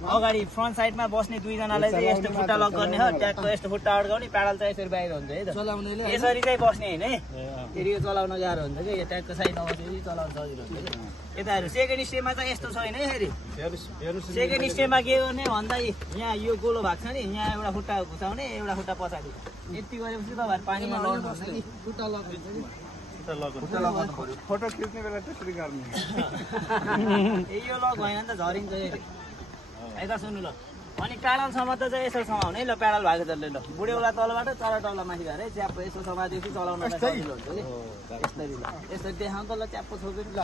अगाडि फ्रन्ट साइडमा बस्ने दुईजनालाई चाहिँ यस्तो खुट्टा लक गर्ने हो ट्यागको यस्तो खुट्टा अड्काउने प्याडल चाहिँ यसरी बाहिर हुन्छ है त यसरी चाहिँ बस्ने होइन है फेरि यो चलाउन गाह्रो हुन्छ कि यो ट्यागको साइडमा बसेपछि चलाउन सजिलो हुन्छ कि यताहरू सेकेन्ड स्टेपमा चाहिँ यस्तो छैन है फेरि सेकेन्ड स्टेपमा के गर्ने भन्दा यहाँ यो गोलो भएको छ नि यहाँ एउटा खुट्टा घुसाउने एउटा खुट्टा पछाडि यति गरेपछि तपाईँहरू पानीमा लगाउनुपर्छ कि खुट्टा लक हुन्छ कि फोटो खिच्ने बेला त्यसरी गर्ने यो लक भएन नि त झरिन्छ है त सुन्नु ल अनि प्याडलसम्म त चाहिँ यसो समाउने है ल प्याडल भएको जसले ल बुढेउला तलबाट चरा टल्ला माथि भएर च्याप्पो यसो समातेपछि चलाउन सजिलो हुन्छ कि यसरी ल यसरी देखाउँ त ल च्याप्पो छोपेर ल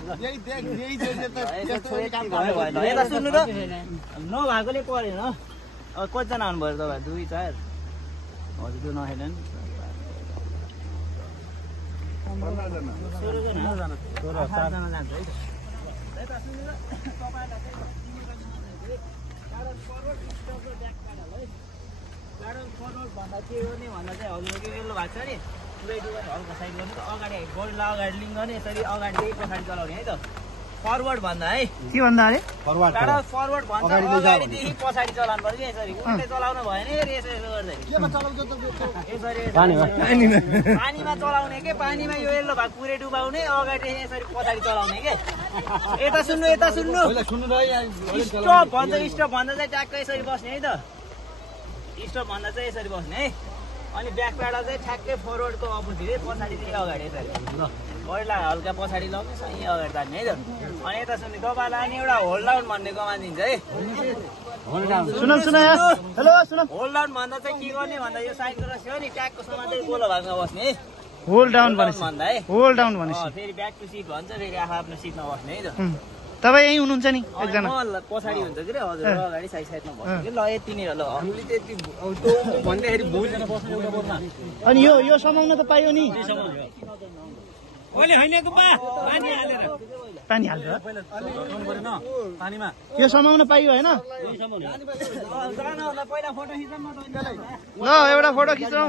यता सुन्नु त नभएकोले परेन कतिजना आउनुभयो तपाईँ 2 4 हजुर त्यो नखेन नि 16जना जान्छ है त सुन्नु ल प्याडल फरवर्ड भन्दा के गर्ने भन्दा चाहिँ हजुरको यल्लो भएको छ नि पुरै डुबाएर हल्का साइड गर्नु त अगाडि गोडलाई अगाडि लिङ्क गर्ने यसरी अगाडि पछाडि चलाउने है त फरवर्ड भन्दा है के भन्दा अरे प्याडल फरवर्ड भन्छ अगाडिदेखि पछाडि चलाउनु पर्छ यसरी उल्टै चलाउनु भएन यसो यसो गर्दै यसरी पानीमा चलाउने के पानीमा यो यल्लो भाग पुरै डुबाउने अगाडिदेखि यसरी पछाडि चलाउने के यता सुन्नु स्टप भन्छ स्टप भन्दा चाहिँ ट्याक्क यसरी बस्ने है त स्टप भन्दा चाहिँ यसरी बस्ने है अनि ब्याक प्याडल चाहिँ ठ्याक्कै फरवर्डको अपोजिट है पछाडिदेखि अगाडि यसरी बडीलाई हल्का पछाडि लगाउने सही अगाडि तान्ने है त अनि यता सुन्ने तपाईँलाई अनि एउटा होल्ड डाउन भन्ने कमान्ड दिन्छ है होल्ड डाउन भन्दा चाहिँ के गर्ने भन्दा यो साइडको रस्यो नि ट्यागको समातेर गोलो भागमा बस्ने है होल्ड डाउन भन्दा है होल्ड डाउन भनेपछि फेरि ब्याक टु सिट भन्छ फेरि आफ्नो सिटमा बस्ने है त तपाईँ यहीँ हुनुहुन्छ नि एकजना पछाडि हुन्छ कि हजुर अगाडि साइडमा बस्ने कि ल यति नै ल हामीले त्यति भन्दाखेरि भुलजना बस्ने एउटा बोर्डमा अनि यो समाउन त पाइयो नि पानी हालेर यो समाउन पाइयो होइन ल एउटा फोटो खिचौँ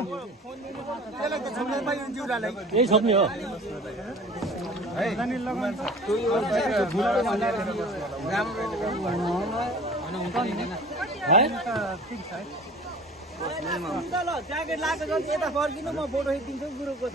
ज्याकेट लगाएको यता फर्किनु म फोटो खिचिदिन्छु ग्रुपको